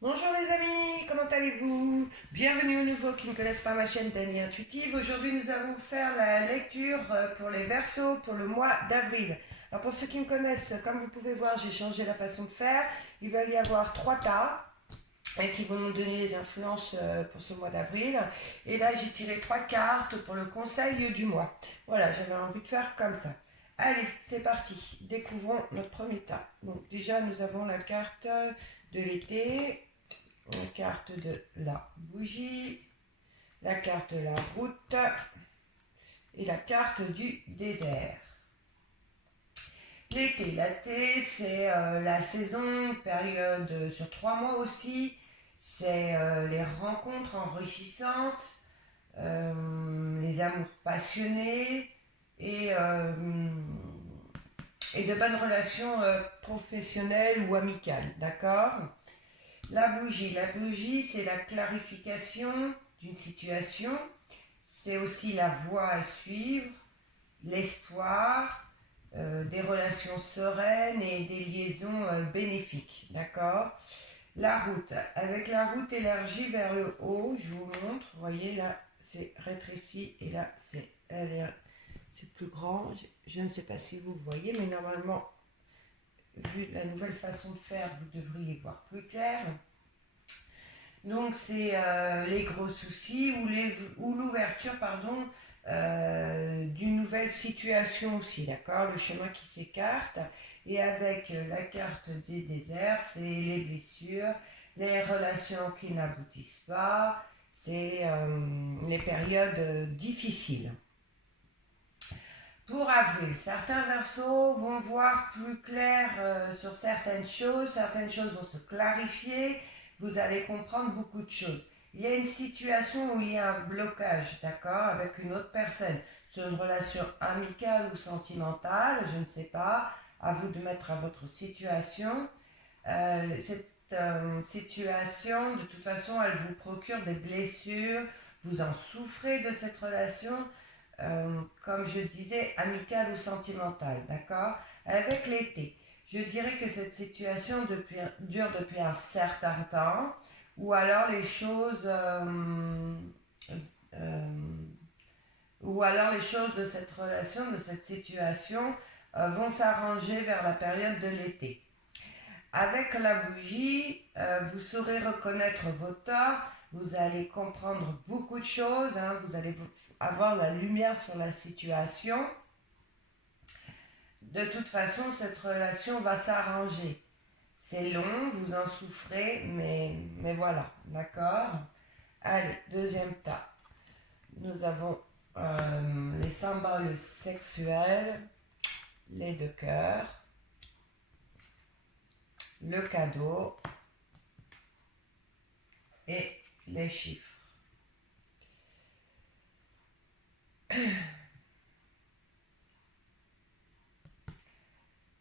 Bonjour les amis, comment allez-vous? Bienvenue aux nouveaux qui ne connaissent pas ma chaîne Dani Intuitive. Aujourd'hui nous allons faire la lecture pour les Verseaux pour le mois d'avril. Alors pour ceux qui me connaissent, comme vous pouvez voir, j'ai changé la façon de faire. Il va y avoir trois tas et qui vont nous donner les influences pour ce mois d'avril. Et là j'ai tiré trois cartes pour le conseil du mois. Voilà, j'avais envie de faire comme ça. Allez, c'est parti. Découvrons notre premier tas. Donc déjà nous avons la carte de l'été, la carte de la bougie, la carte de la route et la carte du désert. L'été, c'est la saison, période sur 3 mois aussi. C'est les rencontres enrichissantes, les amours passionnés et, euh, et de bonnes relations professionnelles ou amicales. D'accord? La bougie, c'est la clarification d'une situation, c'est aussi la voie à suivre, l'espoir, des relations sereines et des liaisons bénéfiques, d'accord. La route, avec la route élargie vers le haut, je vous montre, vous voyez là, c'est rétréci et là, c'est plus grand. Je ne sais pas si vous voyez, mais normalement, vu la nouvelle façon de faire, vous devriez voir plus clair. Donc c'est les gros soucis ou l'ouverture d'une nouvelle situation aussi, d'accord. Le chemin qui s'écarte et avec la carte des déserts, c'est les blessures, les relations qui n'aboutissent pas, c'est les périodes difficiles. Pour avril, certains versos vont voir plus clair sur certaines choses vont se clarifier, vous allez comprendre beaucoup de choses. Il y a une situation où il y a un blocage, d'accord, avec une autre personne. C'est une relation amicale ou sentimentale, je ne sais pas, à vous de mettre à votre situation. Cette situation, de toute façon, elle vous procure des blessures, vous en souffrez de cette relation, comme je disais, amicale ou sentimentale, d'accord. Avec l'été, je dirais que cette situation dure depuis un certain temps, ou alors les choses, euh, ou alors les choses de cette relation, de cette situation, vont s'arranger vers la période de l'été. Avec la bougie, vous saurez reconnaître vos torts, vous allez comprendre beaucoup de choses, hein, vous allez avoir la lumière sur la situation. De toute façon, cette relation va s'arranger. C'est long, vous en souffrez, mais voilà, d'accord. Allez, deuxième tas. Nous avons les symboles sexuels, les deux cœurs, le cadeau et les chiffres.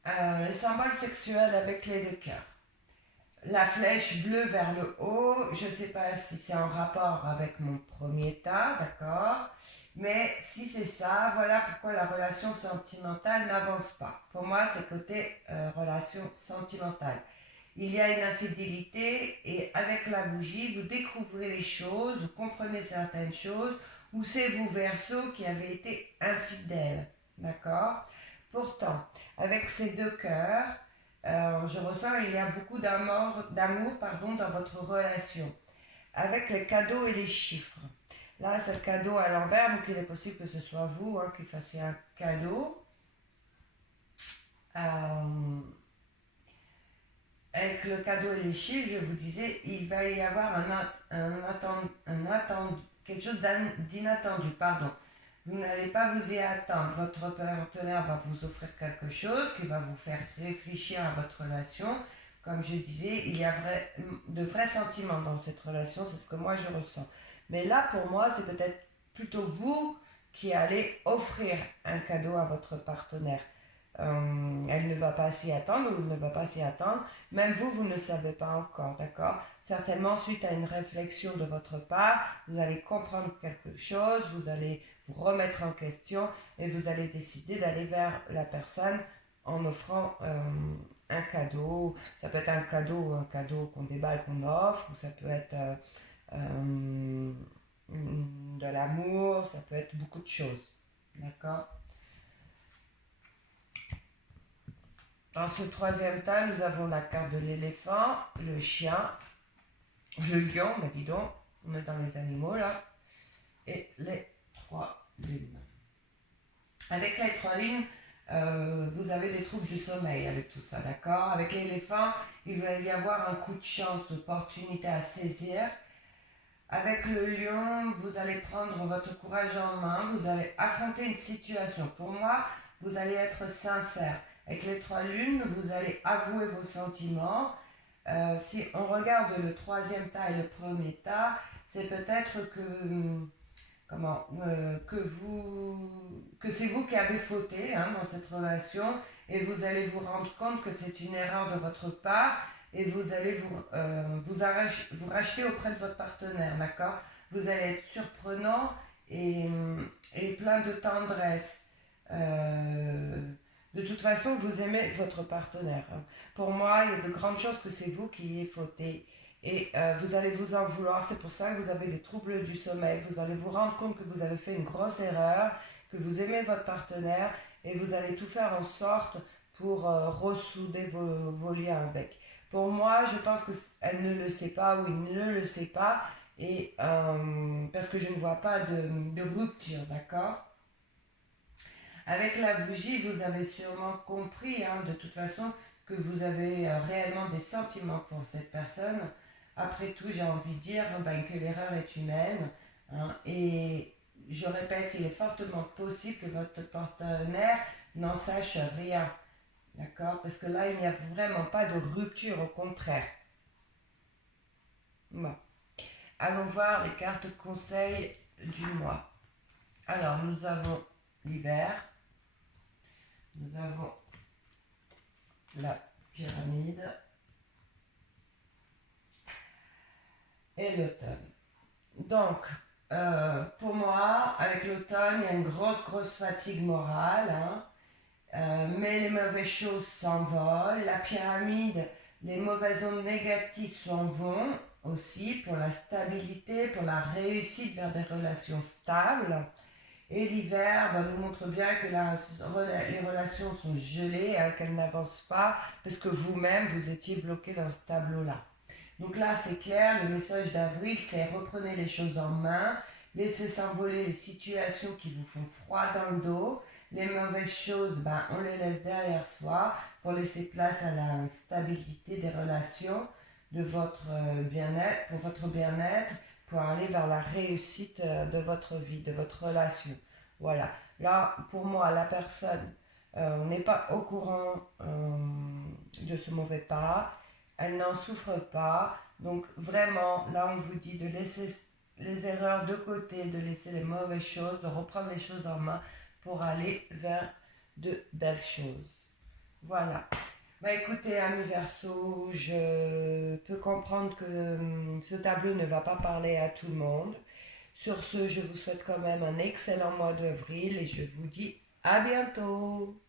Les symboles sexuels avec les deux cœurs. La flèche bleue vers le haut, je ne sais pas si c'est en rapport avec mon premier tas, d'accord. Mais si c'est ça, voilà pourquoi la relation sentimentale n'avance pas. Pour moi, c'est côté relation sentimentale. Il y a une infidélité et avec la bougie, vous découvrez les choses, vous comprenez certaines choses, ou c'est vous, Verseau, qui avez été infidèle. D'accord. Pourtant, avec ces deux cœurs, je ressens qu'il y a beaucoup d'amour dans votre relation. Avec les cadeaux et les chiffres. Là, c'est le cadeau à l'envers, donc il est possible que ce soit vous qui fassiez un cadeau. Euh, avec le cadeau et les chiffres, je vous disais, il va y avoir quelque chose d'inattendu, pardon. Vous n'allez pas vous y attendre. Votre partenaire va vous offrir quelque chose qui va vous faire réfléchir à votre relation. Comme je disais, il y a de vrais sentiments dans cette relation, c'est ce que moi je ressens. Mais là, pour moi, c'est peut-être plutôt vous qui allez offrir un cadeau à votre partenaire. Elle ne va pas s'y attendre ou il ne va pas s'y attendre. Même vous, vous ne savez pas encore, d'accord. Certainement, suite à une réflexion de votre part, vous allez comprendre quelque chose, vous allez vous remettre en question et vous allez décider d'aller vers la personne en offrant un cadeau. Ça peut être un cadeau qu'on déballe, qu'on offre, ou ça peut être de l'amour, ça peut être beaucoup de choses. D'accord? Dans ce troisième tas, nous avons la carte de l'éléphant, le chien, le lion, mais dis donc, on est dans les animaux là, et les trois lunes. Avec les trois lignes, vous avez des troubles du sommeil avec tout ça, d'accord? Avec l'éléphant, il va y avoir un coup de chance, d'opportunité à saisir. Avec le lion, vous allez prendre votre courage en main, vous allez affronter une situation. Pour moi, vous allez être sincère. Avec les trois lunes, vous allez avouer vos sentiments. Si on regarde le troisième tas et le premier tas, c'est peut-être que c'est vous qui avez fauté dans cette relation et vous allez vous rendre compte que c'est une erreur de votre part et vous allez vous racheter auprès de votre partenaire, d'accord? Vous allez être surprenant et plein de tendresse. De toute façon, vous aimez votre partenaire. Pour moi, il y a de grandes chances que c'est vous qui ayez fauté. Et vous allez vous en vouloir. C'est pour ça que vous avez des troubles du sommeil. Vous allez vous rendre compte que vous avez fait une grosse erreur, que vous aimez votre partenaire et vous allez tout faire en sorte pour ressouder vos liens avec. Pour moi, je pense qu'elle ne le sait pas ou il ne le sait pas et parce que je ne vois pas de rupture, d'accord? Avec la bougie, vous avez sûrement compris, de toute façon, que vous avez réellement des sentiments pour cette personne. Après tout, j'ai envie de dire que l'erreur est humaine. Et je répète, il est fortement possible que votre partenaire n'en sache rien. D'accord? Parce que là, il n'y a vraiment pas de rupture, au contraire. Bon. Allons voir les cartes conseils du mois. Alors, nous avons l'hiver. Nous avons la pyramide et l'automne. Donc, pour moi, avec l'automne, il y a une grosse fatigue morale, mais les mauvaises choses s'envolent. La pyramide, les mauvaises ondes négatives s'en vont aussi pour la stabilité, pour la réussite vers des relations stables. Et l'hiver nous montre bien que les relations sont gelées, qu'elles n'avancent pas, parce que vous-même, vous étiez bloqué dans ce tableau-là. Donc là, c'est clair, le message d'avril, c'est reprenez les choses en main, laissez s'envoler les situations qui vous font froid dans le dos. Les mauvaises choses, on les laisse derrière soi pour laisser place à la stabilité des relations, de votre bien-être, pour votre bien-être, pour aller vers la réussite de votre vie, de votre relation. Voilà. Là, pour moi, la personne n'est pas au courant de ce mauvais pas. Elle n'en souffre pas. Donc, vraiment, là, on vous dit de laisser les erreurs de côté, de laisser les mauvaises choses, de reprendre les choses en main pour aller vers de belles choses. Voilà. Écoutez, ami Verseau, je peux comprendre que ce tableau ne va pas parler à tout le monde. Sur ce, je vous souhaite quand même un excellent mois d'avril et je vous dis à bientôt.